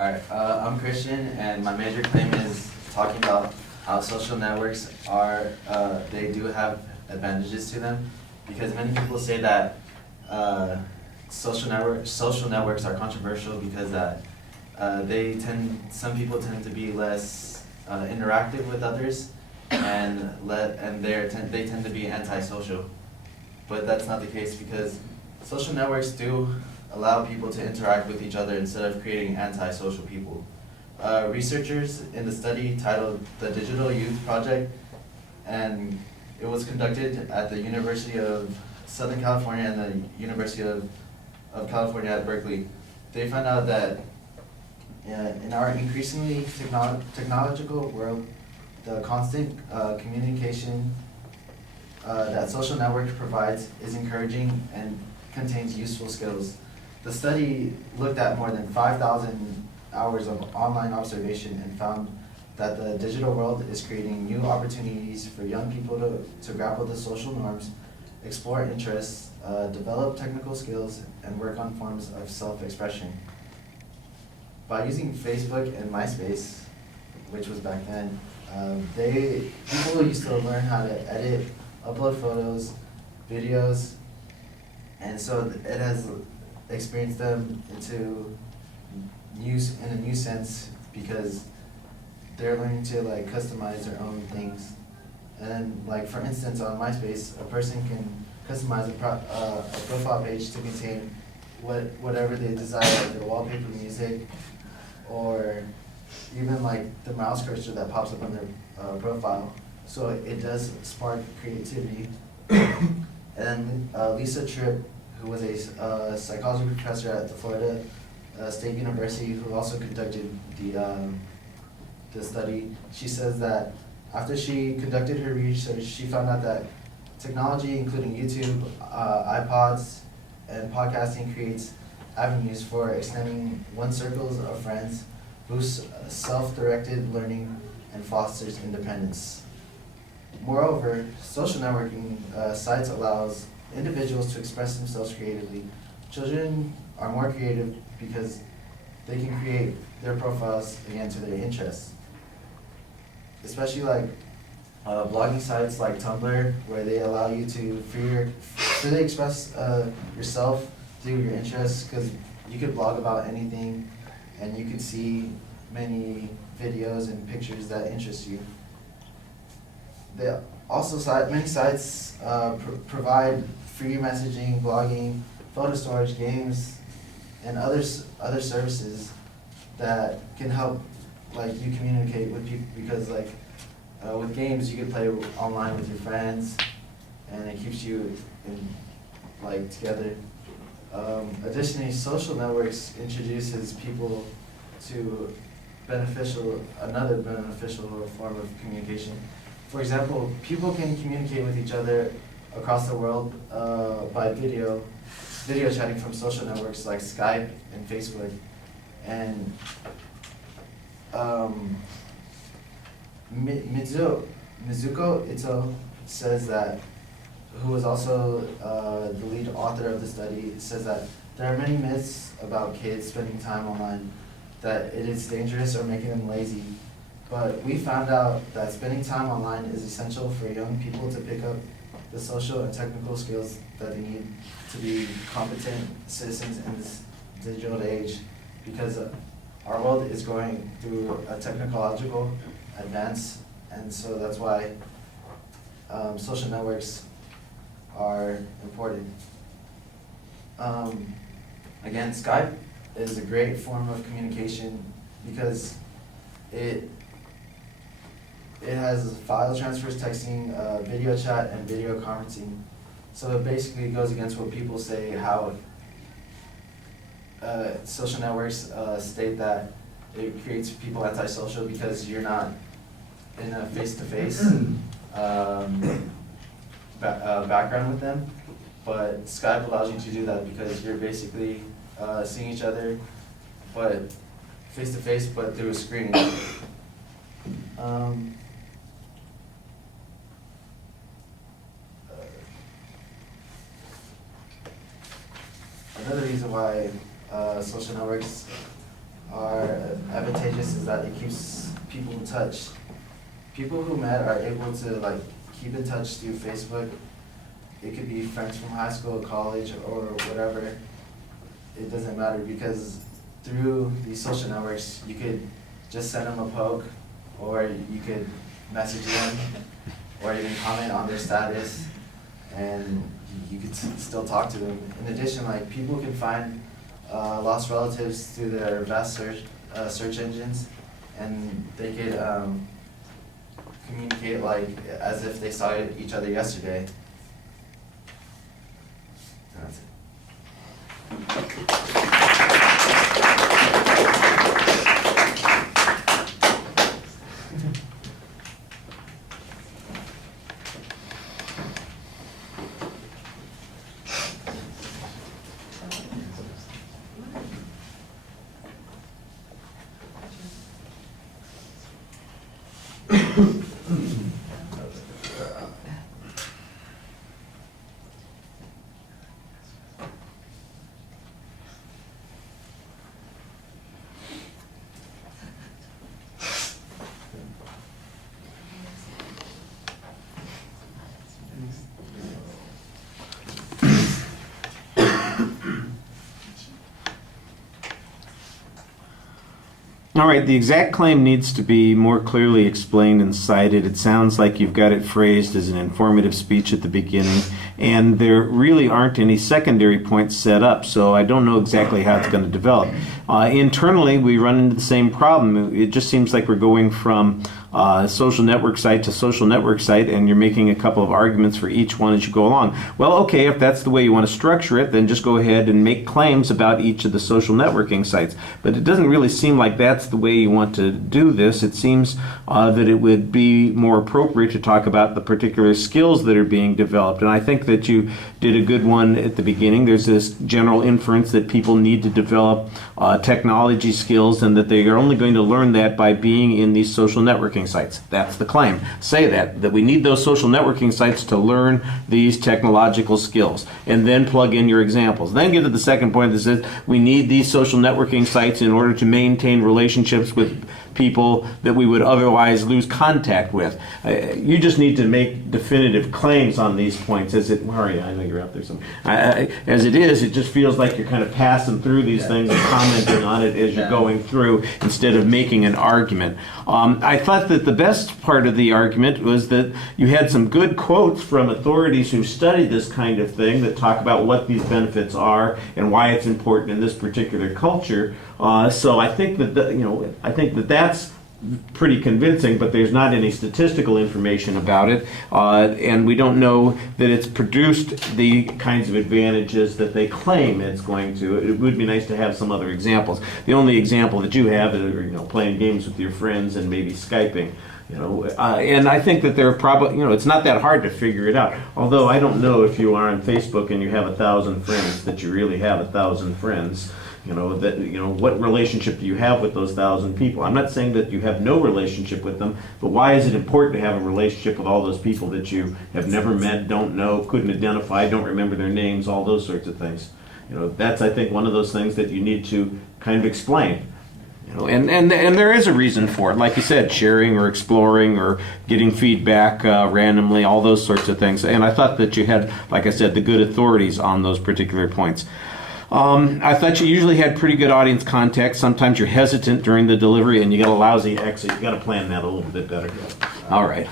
Alright, I'm Christian, and my major claim is talking about how social networks are, they do have advantages to them, because many people say that social networks are controversial because that some people tend to be less interactive with others, and they tend to be antisocial. But that's not the case, because social networks do allow people to interact with each other instead of creating antisocial people. Researchers in the study titled the Digital Youth Project, and it was conducted at the University of Southern California and the University of California at Berkeley. They found out that in our increasingly technological world, the constant communication that social network provides is encouraging and contains useful skills. The study looked at more than 5,000 hours of online observation and found that the digital world is creating new opportunities for young people to grapple the social norms, explore interests, develop technical skills, and work on forms of self-expression. By using Facebook and MySpace, which was back then, people used to learn how to edit, upload photos, videos, and so it has experienced them in a new sense, because they're learning to like customize their own things. And like for instance, on MySpace, a person can customize a profile page to contain whatever they desire, like their wallpaper, music, or even like the mouse cursor that pops up on their profile. So it does spark creativity. And Lisa Tripp, who was a psychology professor at the Florida State University, who also conducted the study, she says that after she conducted her research, she found out that technology, including YouTube, iPods, and podcasting, creates avenues for extending one's circles of friends, boosts self-directed learning, and fosters independence. Moreover, social networking sites allows individuals to express themselves creatively. Children are more creative because they can create their profiles again to their interests. Especially like blogging sites like Tumblr, where they allow you to freely express yourself through your interests, because you could blog about anything and you can see many videos and pictures that interest you. Many sites provide free messaging, blogging, photo storage, games, and other services that can help like you communicate with people, because like with games you can play online with your friends, and it keeps you together. Additionally, social networks introduces people to another beneficial form of communication. For example, people can communicate with each other across the world by video chatting from social networks like Skype and Facebook. And Mizuko Ito says that, who was also the lead author of the study, says that there are many myths about kids spending time online, that it is dangerous or making them lazy. But we found out that spending time online is essential for young people to pick up the social and technical skills that they need to be competent citizens in this digital age, because our world is going through a technological advance, and so that's why social networks are important. Again, Skype is a great form of communication because it has file transfers, texting, video chat, and video conferencing. So it basically goes against what people say, how social networks state that it creates people antisocial because you're not in a face-to-face background with them. But Skype allows you to do that because you're basically seeing each other, but face-to-face, but through a screen. Another reason why social networks are advantages is that it keeps people in touch. People who met are able to like keep in touch through Facebook. It could be friends from high school, college, or whatever. It doesn't matter, because through these social networks, you could just send them a poke, or you could message them, or even comment on their status, and you could still talk to them. In addition, like, people can find lost relatives through their vast search engines, and they could communicate like as if they saw each other yesterday. And that's it. All right, the exact claim needs to be more clearly explained and cited. It sounds like you've got it phrased as an informative speech at the beginning, and there really aren't any secondary points set up, so I don't know exactly how it's going to develop. Internally, we run into the same problem. It just seems like we're going from social network site to social network site, and you're making a couple of arguments for each one as you go along. Well, okay, if that's the way you want to structure it, then just go ahead and make claims about each of the social networking sites. But it doesn't really seem like that's the way you want to do this. It seems that it would be more appropriate to talk about the particular skills that are being developed. And I think that you did a good one at the beginning. There's this general inference that people need to develop technology skills, and that they are only going to learn that by being in these social networking sites. That's the claim. Say that we need those social networking sites to learn these technological skills, and then plug in your examples. Then get to the second point that says we need these social networking sites in order to maintain relationships with people that we would otherwise lose contact with. You just need to make definitive claims on these points. Where are you? I know you're out there somewhere. As it is, it just feels like you're kind of passing through these things and commenting on it as you're going through, instead of making an argument. I thought that the best part of the argument was that you had some good quotes from authorities who study this kind of thing that talk about what these benefits are and why it's important in this particular culture. So I think that that's pretty convincing, but there's not any statistical information about it, and we don't know that it's produced the kinds of advantages that they claim it's going to. It would be nice to have some other examples. The only example that you have is playing games with your friends and maybe Skyping. And I think that they're probably, it's not that hard to figure it out. Although I don't know if you are on Facebook and you have 1,000 friends that you really have 1,000 friends. What relationship do you have with those 1,000 people? I'm not saying that you have no relationship with them, but why is it important to have a relationship with all those people that you have never met, don't know, couldn't identify, don't remember their names, all those sorts of things? That's, I think, one of those things that you need to kind of explain. And there is a reason for it. Like you said, sharing or exploring or getting feedback randomly, all those sorts of things. And I thought that you had, like I said, the good authorities on those particular points. I thought you usually had pretty good audience contact. Sometimes you're hesitant during the delivery and you get a lousy exit. You got to plan that a little bit better. All right.